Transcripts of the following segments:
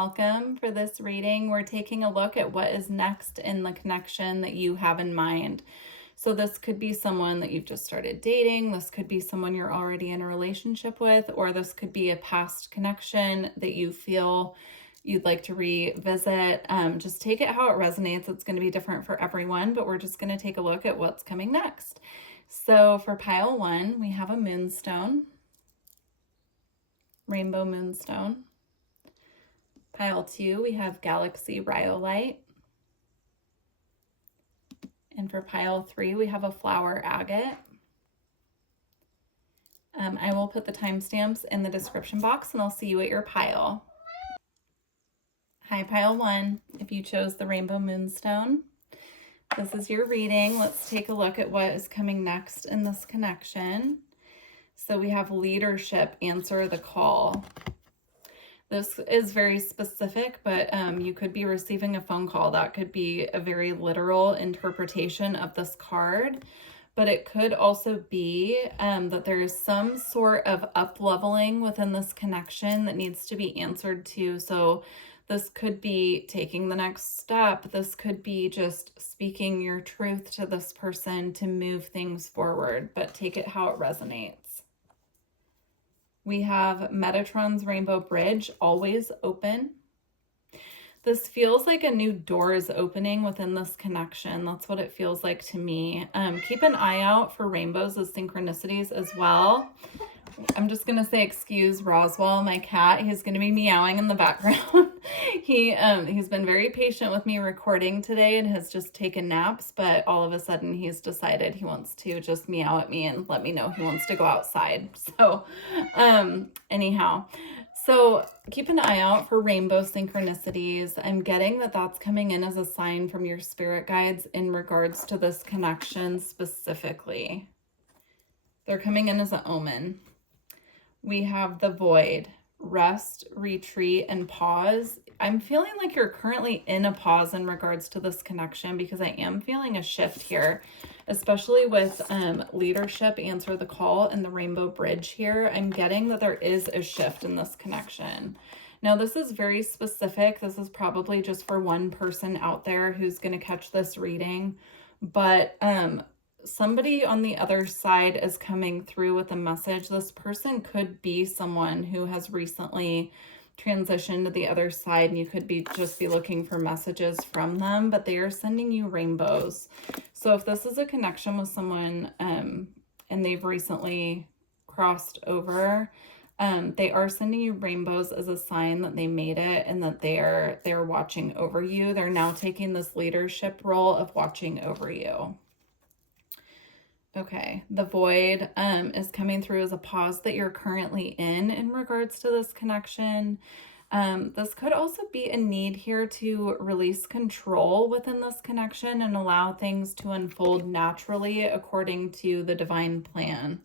welcome for this reading. We're taking a look at what is next in the connection that you have in mind. So this could be someone that you've just started dating, this could be someone you're already in a relationship with, or this could be a past connection that you feel you'd like to revisit. Just take it how it resonates. It's going to be different for everyone, but we're just going to take a look at what's coming next. So for pile 1, we have a moonstone, rainbow moonstone. Pile 2, we have galaxy rhyolite. And for pile 3, we have a flower agate. I will put the timestamps in the description box and I'll see you at your pile. Hi, pile 1. If you chose the rainbow moonstone, this is your reading. Let's take a look at what is coming next in this connection. So we have leadership, answer the call. This is very specific, but you could be receiving a phone call. That could be a very literal interpretation of this card, but it could also be that there is some sort of up-leveling within this connection that needs to be answered to. So this could be taking the next step. This could be just speaking your truth to this person to move things forward, but take it how it resonates. We have Metatron's Rainbow Bridge, always open. This feels like a new door is opening within this connection. That's what it feels like to me. Keep an eye out for rainbows as synchronicities as well. I'm just going to say excuse Roswell, my cat. He's going to be meowing in the background. He's been very patient with me recording today and has just taken naps, but all of a sudden he's decided he wants to just meow at me and let me know he wants to go outside. So anyhow, so keep an eye out for rainbow synchronicities. I'm getting that that's coming in as a sign from your spirit guides in regards to this connection specifically. They're coming in as an omen. We have the void, rest, retreat, and pause. I'm feeling like you're currently in a pause in regards to this connection because I am feeling a shift here, especially with leadership, answer the call, and the rainbow bridge here. I'm getting that there is a shift in this connection. Now, this is very specific. This is probably just for one person out there who's going to catch this reading, but somebody on the other side is coming through with a message. This person could be someone who has recently transitioned to the other side, and you could be looking for messages from them, but they are sending you rainbows. So if this is a connection with someone and they've recently crossed over, they are sending you rainbows as a sign that they made it and that they're watching over you. They're now taking this leadership role of watching over you. Okay, the void is coming through as a pause that you're currently in regards to this connection. This could also be a need here to release control within this connection and allow things to unfold naturally according to the divine plan.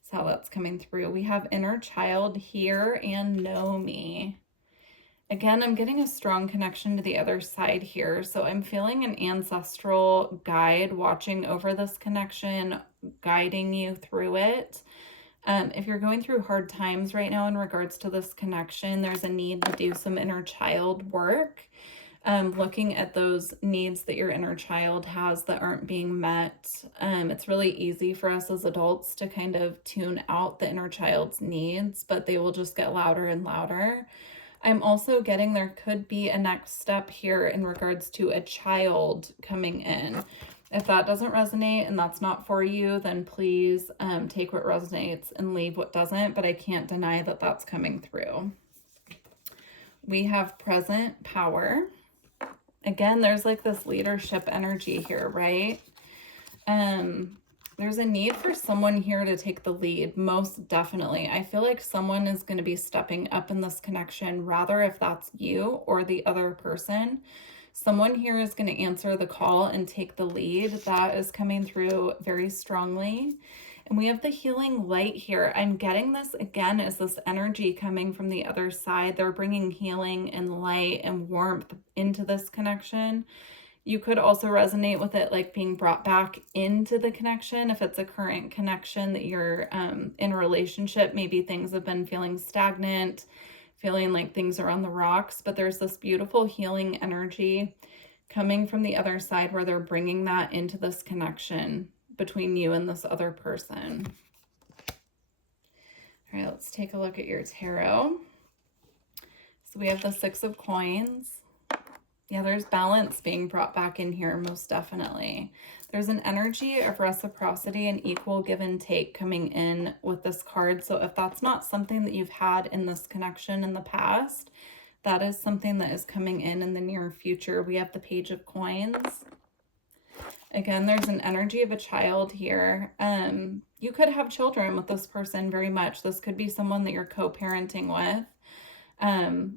That's how that's coming through. We have inner child here and know me. Again, I'm getting a strong connection to the other side here. So I'm feeling an ancestral guide watching over this connection, guiding you through it. If you're going through hard times right now in regards to this connection, there's a need to do some inner child work. Looking at those needs that your inner child has that aren't being met. It's really easy for us as adults to kind of tune out the inner child's needs, but they will just get louder and louder. I'm also getting there could be a next step here in regards to a child coming in. If that doesn't resonate and that's not for you, then please take what resonates and leave what doesn't, but I can't deny that that's coming through. We have present power. Again, there's like this leadership energy here, right? There's a need for someone here to take the lead, most definitely. I feel like someone is going to be stepping up in this connection, rather if that's you or the other person. Someone here is going to answer the call and take the lead. That is coming through very strongly. And we have the healing light here. I'm getting this again as this energy coming from the other side. They're bringing healing and light and warmth into this connection. You could also resonate with it like being brought back into the connection. If it's a current connection that you're in a relationship, maybe things have been feeling stagnant, feeling like things are on the rocks, but there's this beautiful healing energy coming from the other side where they're bringing that into this connection between you and this other person. All right, let's take a look at your tarot. So we have the Six of Coins. Yeah, there's balance being brought back in here, most definitely. There's an energy of reciprocity and equal give and take coming in with this card. So if that's not something that you've had in this connection in the past, that is something that is coming in the near future. We have the Page of Coins. Again, there's an energy of a child here. You could have children with this person very much. This could be someone that you're co-parenting with.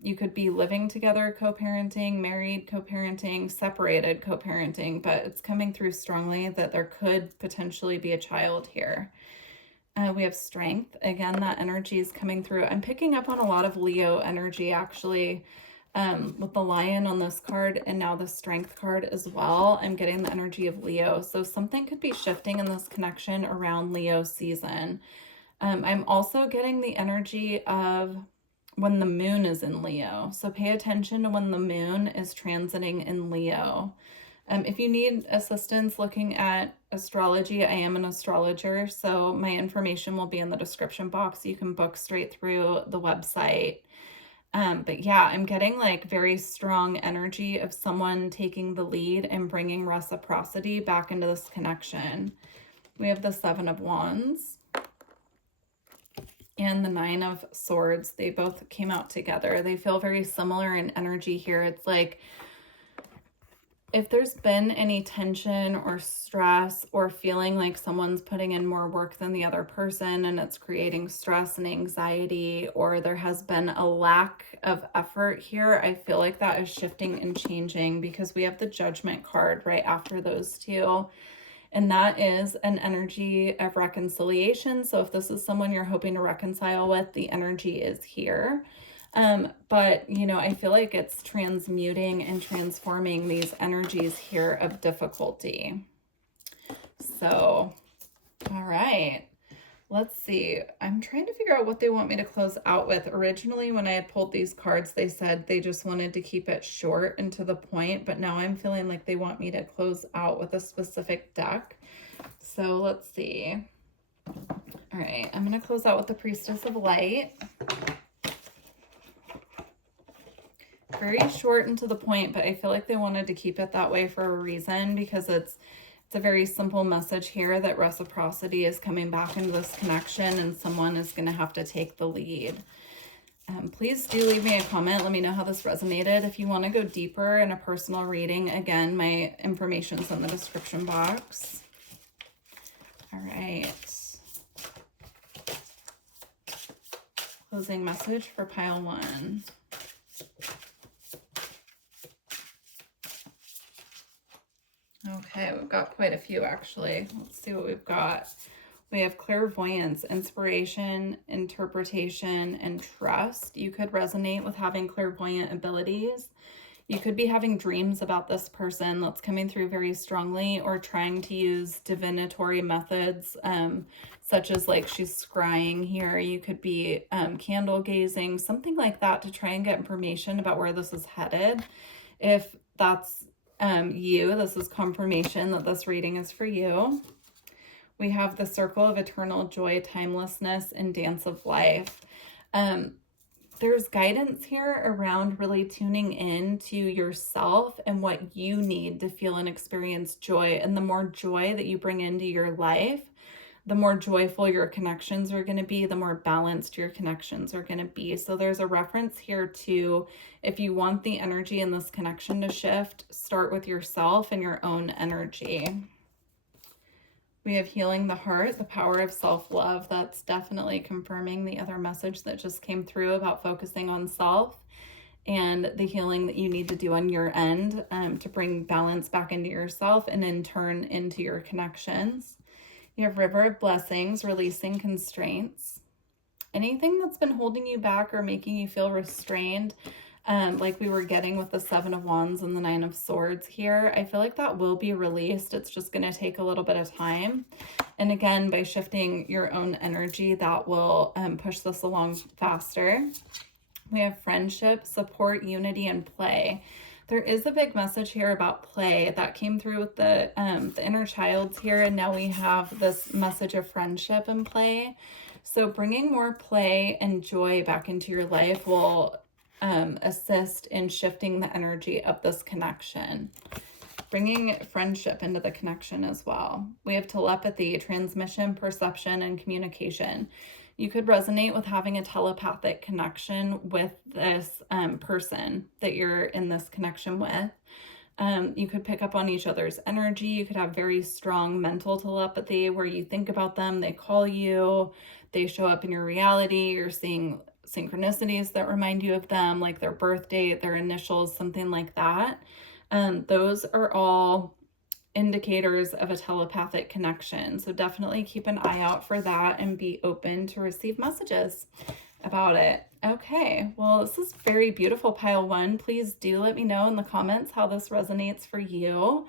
You could be living together, co-parenting, married, co-parenting, separated, co-parenting, but it's coming through strongly that there could potentially be a child here. We have Strength. Again, that energy is coming through. I'm picking up on a lot of Leo energy, actually, with the Lion on this card and now the Strength card as well. I'm getting the energy of Leo. So something could be shifting in this connection around Leo season. I'm also getting the energy of when the moon is in Leo. So pay attention to when the moon is transiting in Leo. If you need assistance looking at astrology, I am an astrologer, so my information will be in the description box. You can book straight through the website. But yeah, I'm getting like very strong energy of someone taking the lead and bringing reciprocity back into this connection. We have the Seven of Wands and the Nine of Swords. They both came out together. They feel very similar in energy here. It's like if there's been any tension or stress or feeling like someone's putting in more work than the other person and it's creating stress and anxiety, or there has been a lack of effort here, I feel like that is shifting and changing because we have the Judgment card right after those two. And that is an energy of reconciliation. So if this is someone you're hoping to reconcile with, the energy is here. But, you know, I feel like it's transmuting and transforming these energies here of difficulty. So, all right, let's see. I'm trying to figure out what they want me to close out with. Originally, when I had pulled these cards, they said they just wanted to keep it short and to the point, but now I'm feeling like they want me to close out with a specific deck. So let's see. All right, I'm going to close out with the Priestess of Light. Very short and to the point, but I feel like they wanted to keep it that way for a reason because it's a very simple message here that reciprocity is coming back into this connection and someone is going to have to take the lead. Please do leave me a comment. Let me know how this resonated. If you want to go deeper in a personal reading, again, my information's in the description box. All right. Closing message for pile 1. Okay, we've got quite a few actually. Let's see what we've got. We have clairvoyance, inspiration, interpretation, and trust. You could resonate with having clairvoyant abilities. You could be having dreams about this person that's coming through very strongly, or trying to use divinatory methods, such as like she's scrying here. You could be candle gazing, something like that, to try and get information about where this is headed. If that's you, this is confirmation that this reading is for you. We have the Circle of Eternal Joy, Timelessness, and Dance of Life. There's guidance here around really tuning in to yourself and what you need to feel and experience joy. And the more joy that you bring into your life, the more joyful your connections are going to be, the more balanced your connections are going to be. So there's a reference here to, if you want the energy in this connection to shift, start with yourself and your own energy. We have Healing the Heart, the power of self-love. That's definitely confirming the other message that just came through about focusing on self and the healing that you need to do on your end to bring balance back into yourself and in turn into your connections. You have River of Blessings, releasing constraints. Anything that's been holding you back or making you feel restrained, like we were getting with the Seven of Wands and the Nine of Swords here, I feel like that will be released. It's just going to take a little bit of time. And again, by shifting your own energy, that will push this along faster. We have friendship, support, unity, and play. There is a big message here about play that came through with the inner child's here, and now we have this message of friendship and play. So bringing more play and joy back into your life will assist in shifting the energy of this connection. Bringing friendship into the connection as well. We have telepathy, transmission, perception, and communication. You could resonate with having a telepathic connection with this person that you're in this connection with. You could pick up on each other's energy. You could have very strong mental telepathy where you think about them, they call you, they show up in your reality, you're seeing synchronicities that remind you of them, like their birth date, their initials, something like that. Those are all indicators of a telepathic connection. So definitely keep an eye out for that and be open to receive messages about it. Okay, well, this is very beautiful, pile one. Please do let me know in the comments how this resonates for you.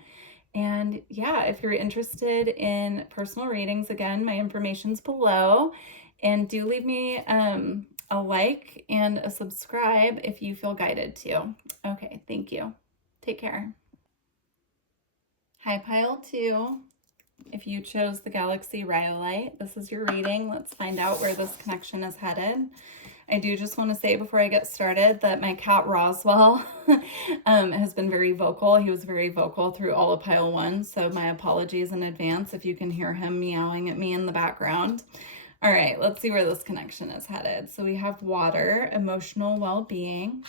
And yeah, if you're interested in personal readings, again, my information's below. And do leave me a like and a subscribe if you feel guided to. Okay, thank you. Take care. Hi, pile two. If you chose the Galaxy Rhyolite, this is your reading. Let's find out where this connection is headed. I do just want to say before I get started that my cat Roswell has been very vocal. He was very vocal through all of pile one, so my apologies in advance if you can hear him meowing at me in the background. All right, let's see where this connection is headed. So we have water, emotional well-being.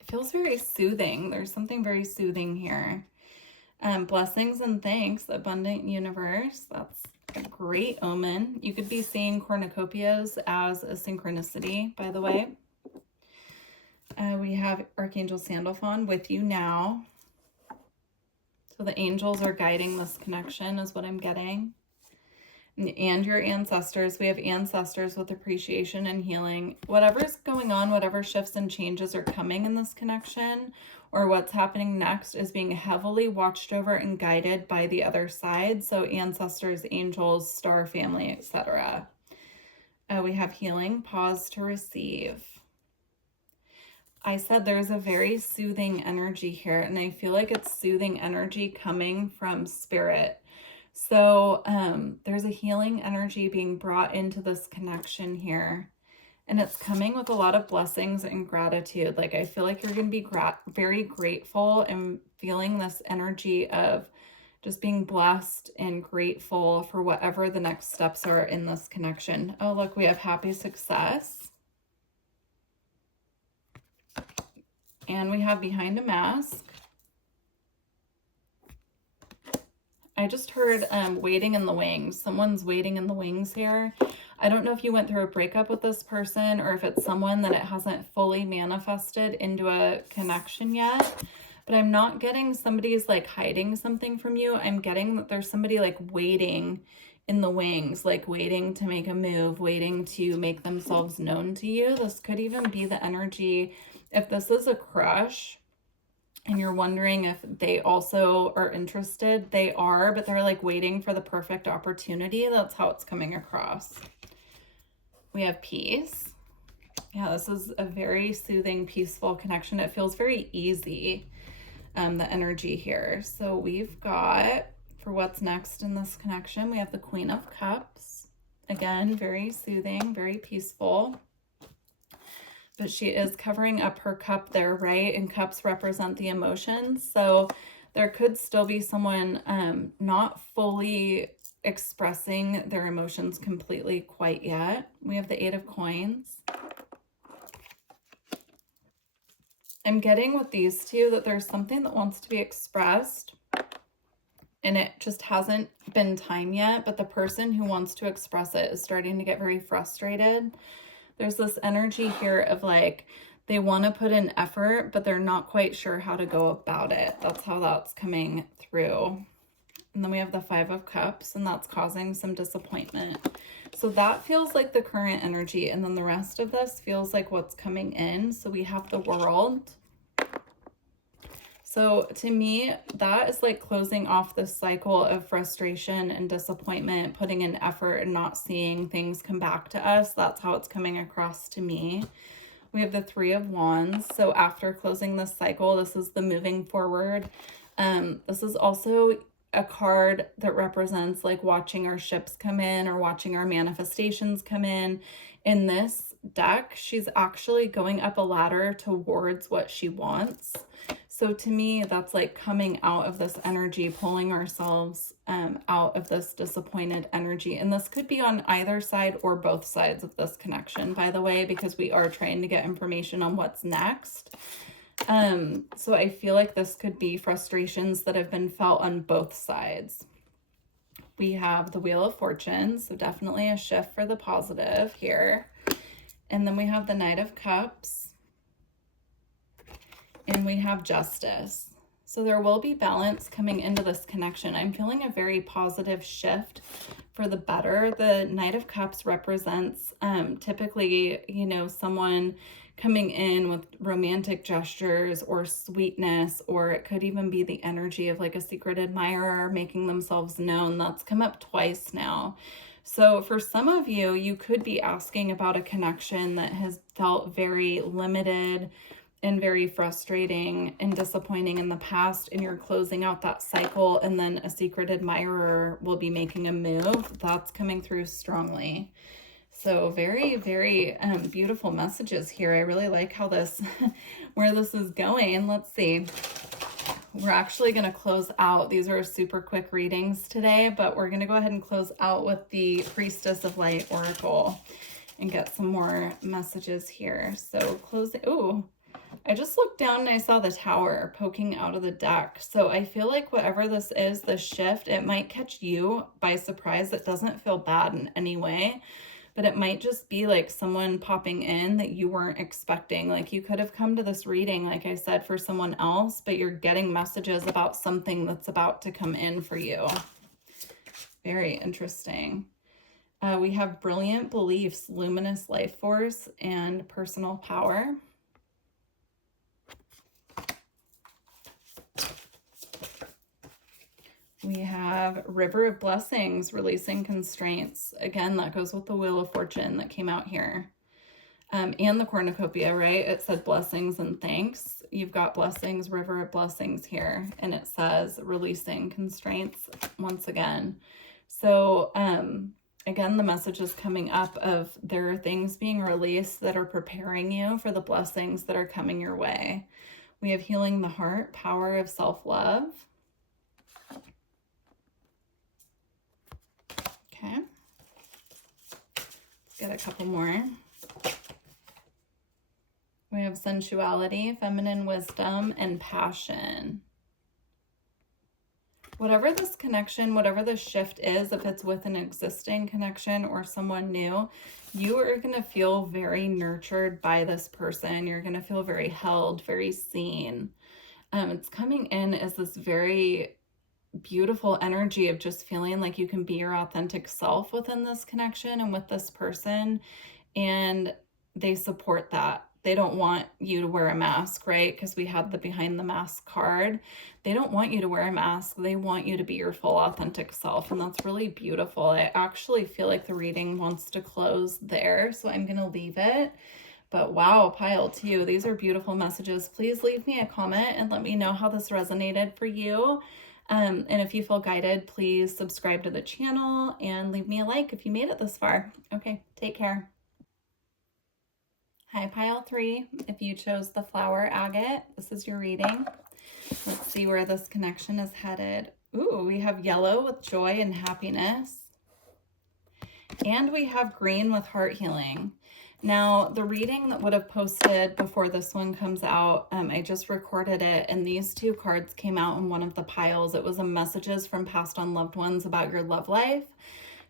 It feels very soothing. There's something very soothing here. Blessings and thanks, abundant universe. That's a great omen. You could be seeing cornucopias as a synchronicity, by the way. We have Archangel Sandalphon with you now. So the angels are guiding this connection is what I'm getting. And your ancestors. We have ancestors with appreciation and healing. Whatever's going on, whatever shifts and changes are coming in this connection, or what's happening next is being heavily watched over and guided by the other side. So ancestors, angels, star family, etc. We have healing, pause to receive. I said there's a very soothing energy here, and I feel like it's soothing energy coming from spirit. So there's a healing energy being brought into this connection here. And it's coming with a lot of blessings and gratitude. Like I feel like you're going to be very grateful and feeling this energy of just being blessed and grateful for whatever the next steps are in this connection. Oh, look, we have happy success. And we have behind a mask. I just heard waiting in the wings. Someone's waiting in the wings here. I don't know if you went through a breakup with this person or if it's someone that it hasn't fully manifested into a connection yet. But I'm not getting somebody's like hiding something from you. I'm getting that there's somebody like waiting in the wings, like waiting to make a move, waiting to make themselves known to you. This could even be the energy. If this is a crush, and you're wondering if they also are interested, they are, but they're like waiting for the perfect opportunity. That's how it's coming across. We have peace. Yeah, this is a very soothing, peaceful connection. It feels very easy, the energy here. So we've got, for what's next in this connection, we have the Queen of Cups. Again, very soothing, very peaceful. But she is covering up her cup there, right? And cups represent the emotions. So there could still be someone not fully expressing their emotions completely quite yet. We have the Eight of Coins. I'm getting with these two that there's something that wants to be expressed and it just hasn't been time yet, but the person who wants to express it is starting to get very frustrated. There's this energy here of like, they want to put in effort, but they're not quite sure how to go about it. That's how that's coming through. And then we have the Five of Cups, and that's causing some disappointment. So that feels like the current energy. And then the rest of this feels like what's coming in. So we have the World. So to me, that is like closing off the cycle of frustration and disappointment, putting in effort and not seeing things come back to us. That's how it's coming across to me. We have the Three of Wands. So after closing this cycle, this is the moving forward. This is also a card that represents like watching our ships come in or watching our manifestations come in. In this deck, she's actually going up a ladder towards what she wants. So to me, that's like coming out of this energy, pulling ourselves out of this disappointed energy. And this could be on either side or both sides of this connection, by the way, because we are trying to get information on what's next. So I feel like this could be frustrations that have been felt on both sides. We have the Wheel of Fortune, so definitely a shift for the positive here. And then we have the Knight of Cups. And we have Justice. So there will be balance coming into this connection. I'm feeling a very positive shift for the better. The Knight of Cups represents typically, you know, someone coming in with romantic gestures or sweetness, or it could even be the energy of like a secret admirer making themselves known. That's come up twice now. So for some of you, you could be asking about a connection that has felt very limited and very frustrating and disappointing in the past, and you're closing out that cycle, and then a secret admirer will be making a move. That's coming through strongly. So very, very beautiful messages here. I really like how this, where this is going. Let's see. We're actually going to close out. These are super quick readings today, but we're going to go ahead and close out with the Priestess of Light Oracle and get some more messages here. So closing. Ooh. I just looked down and I saw the Tower poking out of the deck. So I feel like whatever this is, the shift, it might catch you by surprise. It doesn't feel bad in any way, but it might just be like someone popping in that you weren't expecting. Like you could have come to this reading, like I said, for someone else, but you're getting messages about something that's about to come in for you. Very interesting. We have Brilliant Beliefs, Luminous Life Force, and Personal Power. We have River of Blessings, Releasing Constraints. Again, that goes with the Wheel of Fortune that came out here. And the cornucopia, right? It said blessings and thanks. You've got blessings, River of Blessings here. And it says releasing constraints once again. So, again, the message is coming up of there are things being released that are preparing you for the blessings that are coming your way. We have Healing the Heart, Power of Self-Love. Okay, let's get a couple more. We have Sensuality, Feminine Wisdom, and Passion. Whatever this connection, whatever the shift is, if it's with an existing connection or someone new, you are going to feel very nurtured by this person. You're going to feel very held, very seen. It's coming in as this very beautiful energy of just feeling like you can be your authentic self within this connection and with this person, and they support that. They don't want you to wear a mask, right? Because we had the behind the mask card. They don't want you to wear a mask. They want you to be your full authentic self, and that's really beautiful. I actually feel like the reading wants to close there, so I'm going to leave it. But wow, pile 2. These are beautiful messages. Please leave me a comment and let me know how this resonated for you. And if you feel guided, please subscribe to the channel and leave me a like if you made it this far. Okay, take care. Hi, pile 3. If you chose the flower agate, this is your reading. Let's see where this connection is headed. Ooh, we have yellow with joy and happiness. And we have green with heart healing. Now, the reading that would have posted before this one comes out, I just recorded it, and these 2 cards came out in one of the piles. It was a messages from passed on loved ones about your love life.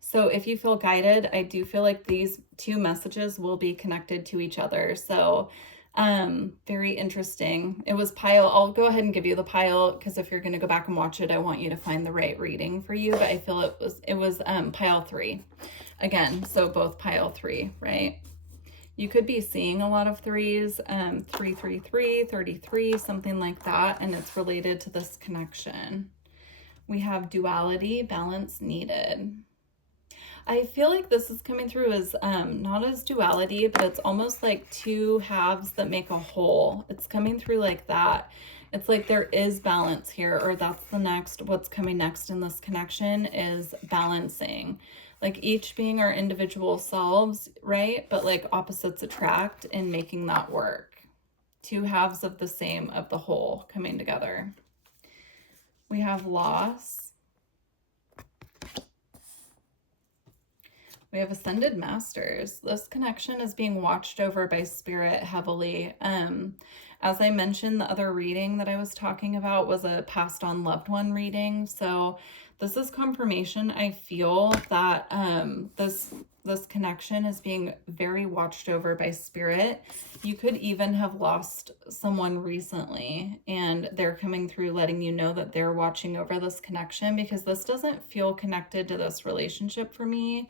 So if you feel guided, I do feel like these 2 messages will be connected to each other. So very interesting. It was pile. I'll go ahead and give you the pile, because if you're going to go back and watch it, I want you to find the right reading for you. But I feel it was pile 3 again. So both pile 3, right? You could be seeing a lot of threes, 333, 33, something like that, and it's related to this connection. We have duality, balance needed. I feel like this is coming through as not as duality, but it's almost like two halves that make a whole. It's coming through like that. It's like there is balance here, or that's the next, what's coming next in this connection is balancing. Like each being our individual selves, right? But like opposites attract and making that work. Two halves of the same, of the whole coming together. We have loss. We have ascended masters. This connection is being watched over by spirit heavily. As I mentioned, the other reading that I was talking about was a passed on loved one reading. So this is confirmation. I feel that this connection is being very watched over by spirit. You could even have lost someone recently, and they're coming through letting you know that they're watching over this connection, because this doesn't feel connected to this relationship for me.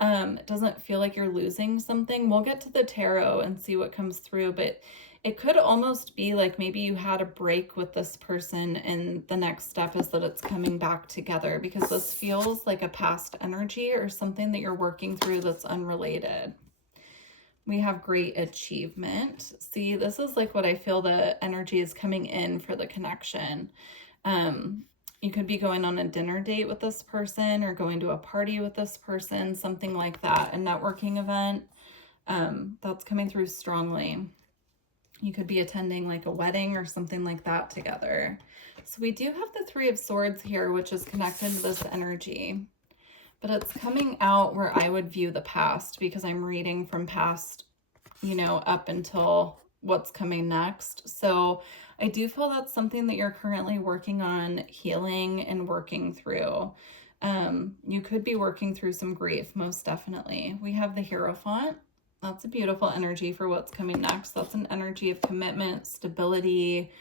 It doesn't feel like you're losing something. We'll get to the tarot and see what comes through, but it could almost be like maybe you had a break with this person and the next step is that it's coming back together, because this feels like a past energy or something that you're working through that's unrelated. We have great achievement. See, this is like what I feel the energy is coming in for the connection. You could be going on a dinner date with this person or going to a party with this person, something like that, a networking event. That's coming through strongly. You could be attending like a wedding or something like that together. So we do have the Three of Swords here, which is connected to this energy. But it's coming out where I would view the past, because I'm reading from past, you know, up until what's coming next. So I do feel that's something that you're currently working on healing and working through. You could be working through some grief, most definitely. We have the Hierophant. That's a beautiful energy for what's coming next. That's an energy of commitment, stability,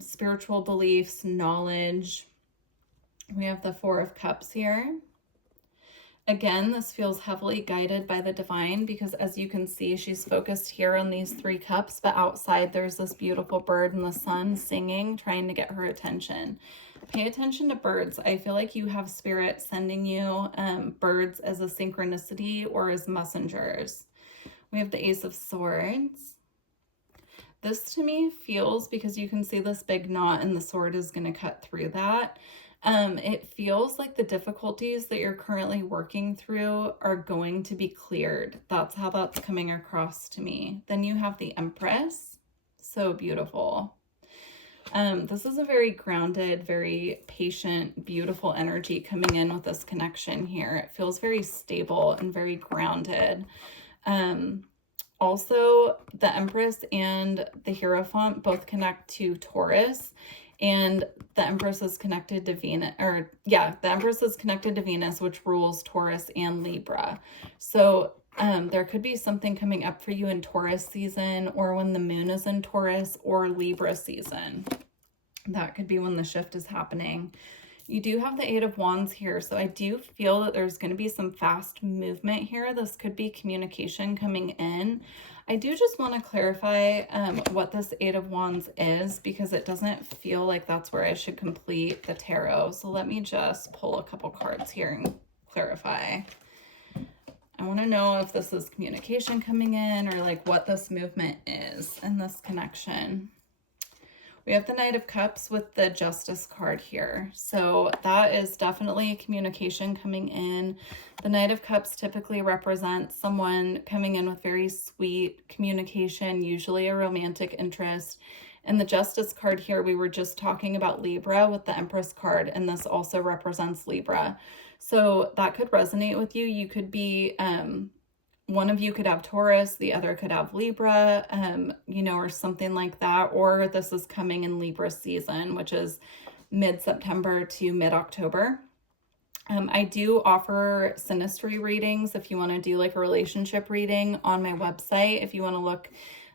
spiritual beliefs, knowledge. We have the Four of Cups here. Again, this feels heavily guided by the divine, because as you can see, she's focused here on these three cups, but outside there's this beautiful bird in the sun singing, trying to get her attention. Pay attention to birds. I feel like you have spirit sending you birds as a synchronicity or as messengers. We have the Ace of Swords. This to me feels, because you can see this big knot and the sword is going to cut through that. It feels like the difficulties that you're currently working through are going to be cleared. That's how that's coming across to me. Then you have the Empress. So beautiful. This is a very grounded, very patient, beautiful energy coming in with this connection here. It feels very stable and very grounded. Also, the Empress and the Hierophant both connect to Taurus. And the Empress is connected to Venus, the Empress is connected to Venus, which rules Taurus and Libra. So there could be something coming up for you in Taurus season, or when the moon is in Taurus, or Libra season. That could be when the shift is happening. You do have the Eight of Wands here, so I do feel that there's going to be some fast movement here. This could be communication coming in. I do just want to clarify what this Eight of Wands is, because it doesn't feel like that's where I should complete the tarot. So let me just pull a couple cards here and clarify. I want to know if this is communication coming in, or like what this movement is in this connection. We have the Knight of Cups with the Justice card here. So that is definitely communication coming in. The Knight of Cups typically represents someone coming in with very sweet communication, usually a romantic interest. And the Justice card here, we were just talking about Libra with the Empress card, and this also represents Libra. So that could resonate with you. You could be... one of you could have Taurus, the other could have Libra, you know, or something like that. Or this is coming in Libra season, which is mid-September to mid-October. I do offer synastry readings if you want to do like a relationship reading on my website. If you want to look,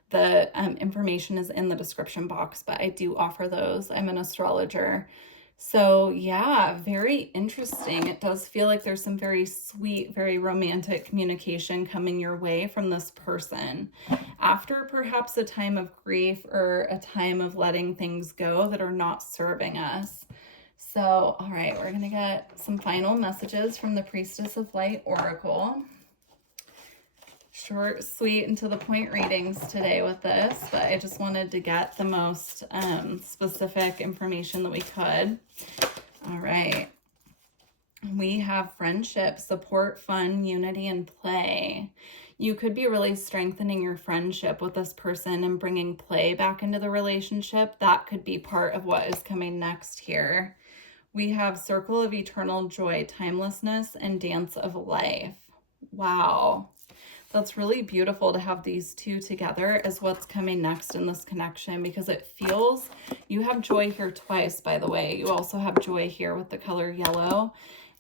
the information is in the description box, but I do offer those. I'm an astrologer. So yeah, very interesting. It does feel like there's some very sweet, very romantic communication coming your way from this person after perhaps a time of grief or a time of letting things go that are not serving us. So, all right, we're going to get some final messages from the Priestess of Light Oracle. Short, sweet, and to the point readings today with this, but I just wanted to get the most specific information that we could. All right. We have friendship, support, fun, unity, and play. You could be really strengthening your friendship with this person and bringing play back into the relationship. That could be part of what is coming next here. We have circle of eternal joy, timelessness, and dance of life. Wow. That's really beautiful to have these two together as what's coming next in this connection, because it feels, you have joy here twice, by the way. You also have joy here with the color yellow.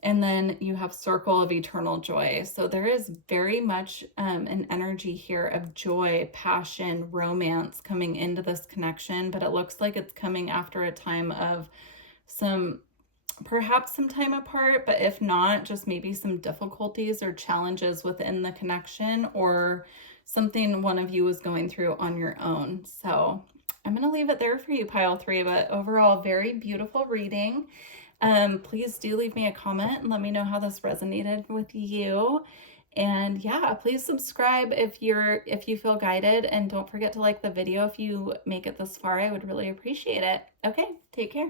And then you have circle of eternal joy. So there is very much an energy here of joy, passion, romance coming into this connection, but it looks like it's coming after a time of perhaps some time apart, but if not, just maybe some difficulties or challenges within the connection, or something one of you is going through on your own. So I'm going to leave it there for you, pile 3, but overall, very beautiful reading. Please do leave me a comment and let me know how this resonated with you. And yeah, please subscribe if you feel guided, and don't forget to like the video if you make it this far. I would really appreciate it. Okay, take care.